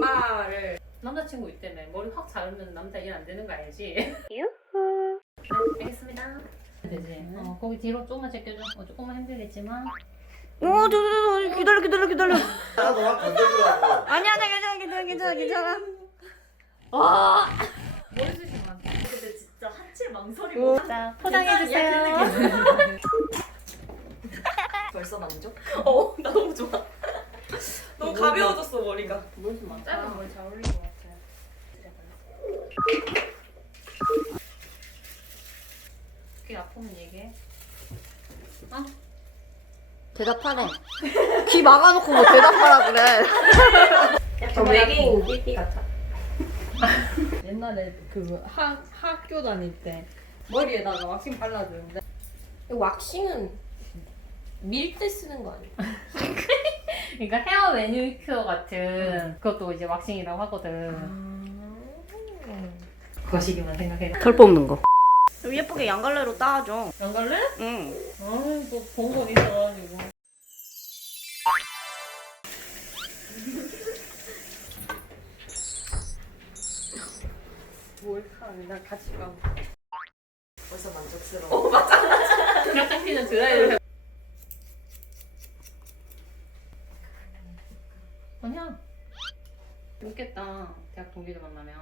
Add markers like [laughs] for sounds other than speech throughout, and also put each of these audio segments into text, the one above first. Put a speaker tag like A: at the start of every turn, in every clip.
A: 단발을
B: 남자친구 있다며 머리 확 자르면 남자 일 안 되는 거 알지? 알겠습니다. 되지. 어, 거기 뒤로 조금만 제껴줘. 어, 조금만 힘들겠지만.
C: 어, 저, 저, 저, 기다려, 기다려, 기다려.
D: 건져주라고.
C: 아니야, 아니야, 괜찮아, 괜찮아, 괜찮아, 괜찮아.
B: 머리숱이만.
E: 근데 진짜 하체 망설이
C: 오.
E: 못.
B: 자,
E: 포장해주세요.
B: 포장해주세요.
E: 벌써 만족?
A: 어, 나 너무 좋아. 가벼워졌어 머리가.
B: 짧은 머리 잘 어울릴 것 같아. 귀 아프면 얘기해.
C: 대답하네. 귀 막아놓고 뭐 대답하라 그래. [laughs]
A: 약간 외계인 삐삐 같아.
F: 옛날에 그 학, 학교 다닐 때 머리에다가 왁싱 발라주는데
A: 왁싱은 밀 때 쓰는 거 아니야? [laughs]
B: 그러니까 헤어 매니큐어 같은 그것도 이제 왁싱이라고 하거든. 거시기만 생각해.
C: 털 뽑는 거. 예쁘게 양갈래로 따줘.
B: 안 갈래?
C: 응.
B: 아이, 뭐 본건 있어가지고.
F: 뭘까? 나 같이 가.
E: 벌써 만족스러워.
B: 그렇다키는 드라이를 해. 아니야. 재밌겠다. 대학 동기들 만나면.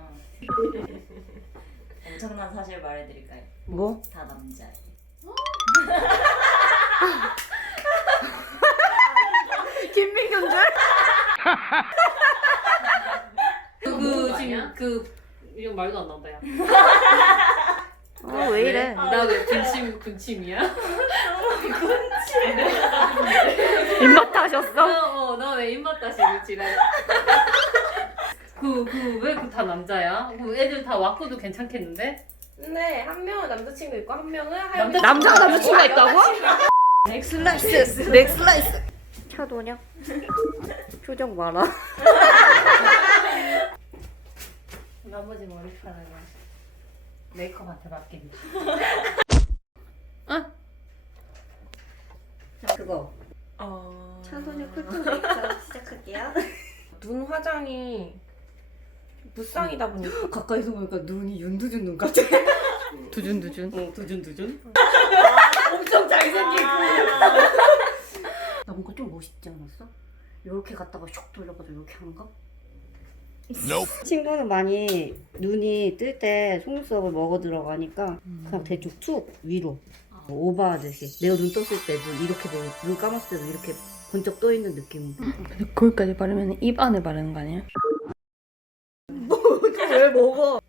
E: 엄청난 사실 말해드릴까요?
C: 뭐?
E: 다 남자예요. [laughs]
C: 김민균 줄?
B: 그, 그 지금 그 이거 말도 안 나온다 야.
C: 어, 왜 이래?
B: 나왜 군침 군침이야?
C: 입맛 타셨어?
B: 어나 왜 입맛 다시 지랄. 그그 왜그 다 남자야? 그 애들 다 와꾸도 괜찮겠는데?
A: 근데 한 명은 남자친구 있고 한 명은
B: 남자-
A: 하얀
C: 남자가 남자친구가 있다고? 넥슬라이스. [laughs] 넥슬라이스. 차도냐? 표정 봐라.
B: 나머지 머리카락은 메이크업한테 맡긴다.
C: 그거.
A: 어...
C: 차도냐 쿨톤 메이크업 시작할게요.
A: 눈 화장이 무쌍이다 보니까
C: 가까이서 보니까 눈이 윤두준 눈 같아. [laughs]
B: 두준 두준. 응 두준 두준.
A: 엄청 잘생기고 [laughs]
C: 나 뭔가 좀 멋있지 않았어? 이렇게 갔다가 슉 돌려가지고 이렇게 하는 거? 친구는 많이 눈이 뜰 때 속눈썹을 먹어 들어가니까 그냥 대충 툭 위로 오버하듯이 내가 눈 떴을 때 눈 이렇게 돼, 눈 감았을 때도 이렇게 번쩍 떠 있는 느낌
F: 거기까지 바르면 입 안에 바르는 거 아니야?
C: 왜 먹어?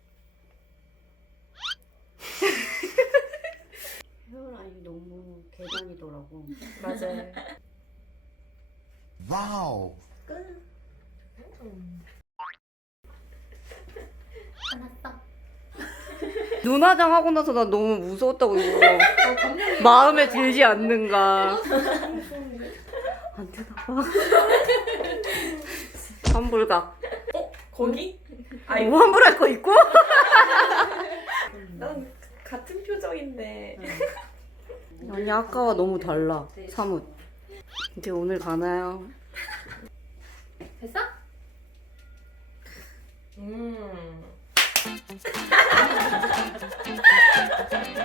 C: 헤어라인이 너무 계단이더라고.
A: 맞아요.
D: 와우.
C: 눈 화장 하고 나서 나 너무 무서웠다고 이거. 마음에 들지 않는가. 안 되나 봐 환불각.
A: 거기?
C: 아니 환불할 거 있고? [laughs]
A: 난 같은 표정인데
C: 아니 아까와 너무 달라 사뭇 이제 오늘 가나요?
B: 됐어?
A: 음 [laughs]